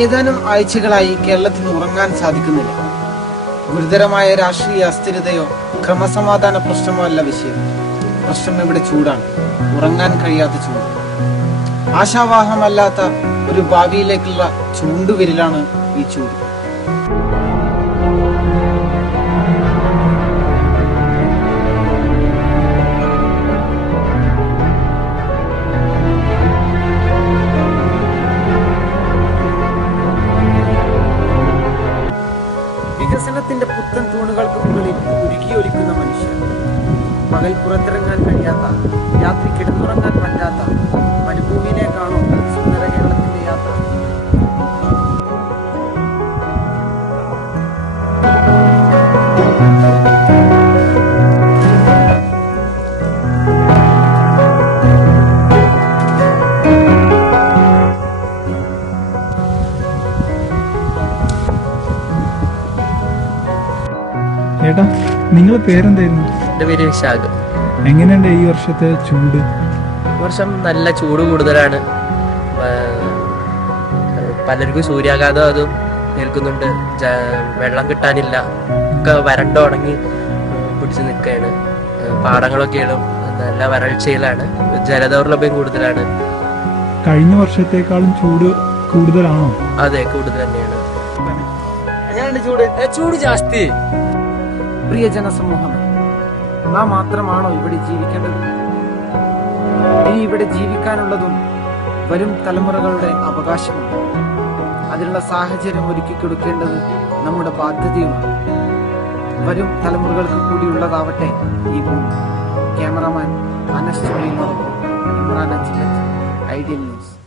ഏതാനും ആഴ്ചകളായി കേരളത്തിന് ഉറങ്ങാൻ സാധിക്കുന്നില്ല. ഗുരുതരമായ രാഷ്ട്രീയ അസ്ഥിരതയോ ക്രമസമാധാന പ്രശ്നമോ അല്ല വിഷയം. പ്രശ്നം ഇവിടെ ചൂടാണ്, ഉറങ്ങാൻ കഴിയാത്ത ചൂട്. ആശാവാഹമല്ലാത്ത ഒരു ഭാവിയിലേക്കുള്ള ചൂണ്ടുവിരലാണ് ഈ ചൂട്. വികസനത്തിന്റെ പുത്തൻ തൂണുകൾക്ക് മുകളിൽ ഉരുകിയൊലിക്കുന്ന മനുഷ്യർ, പകൽ പുറത്തിറങ്ങാൻ കഴിയാത്ത, രാത്രി കിടന്നുറങ്ങാൻ പറ്റാത്ത മരുഭൂമിയിലേക്കാണോ സുന്ദര കേരളത്തിന്റെ യാത്ര? ഏട്ടാ, നിങ്ങളെ പേരെന്തായിരുന്നു? എൻ്റെ പേര് വിശാഖ്. എങ്ങനെയുണ്ട് ഈ വർഷത്തെ ചൂട്? വർഷം നല്ല ചൂട് കൂടുതലാണ്. പലർക്കും സൂര്യാഘാതം അതും ഏൽക്കുന്നുണ്ട്. വെള്ളം കിട്ടാനില്ല, ഒക്കെ വരണ്ട് ഉണങ്ങി പിടിച്ച് നിൽക്കുകയാണ്. പാടങ്ങളൊക്കെയാണ് നല്ല വരൾച്ചയിലാണ്. ജലദൗർലഭ്യം കൂടുതലാണ്. കഴിഞ്ഞ വർഷത്തെക്കാളും ചൂട് കൂടുതലാണോ? അതെ, കൂടുതൽ തന്നെയാണ്. ചൂട് ജാസ്തി. പ്രിയ ജനസമൂഹം, നാം മാത്രമാണോ ഇവിടെ ജീവിക്കേണ്ടത്? ഇനി ഇവിടെ ജീവിക്കാനുള്ളതും വരും തലമുറകളുടെ അവകാശമാണ്. അതിനുള്ള സാഹചര്യം ഒരുക്കി കൊടുക്കേണ്ടത് നമ്മുടെ ബാധ്യതയുമാണ്. വരും തലമുറകൾക്ക് കൂടിയുള്ളതാവട്ടെ ഈ ഭൂമി. ക്യാമറാമാൻ അനസ് ചോളിനോടൊപ്പം ഇമ്രാൻ അജ്മൽ, ഐഡിയൽ ന്യൂസ്.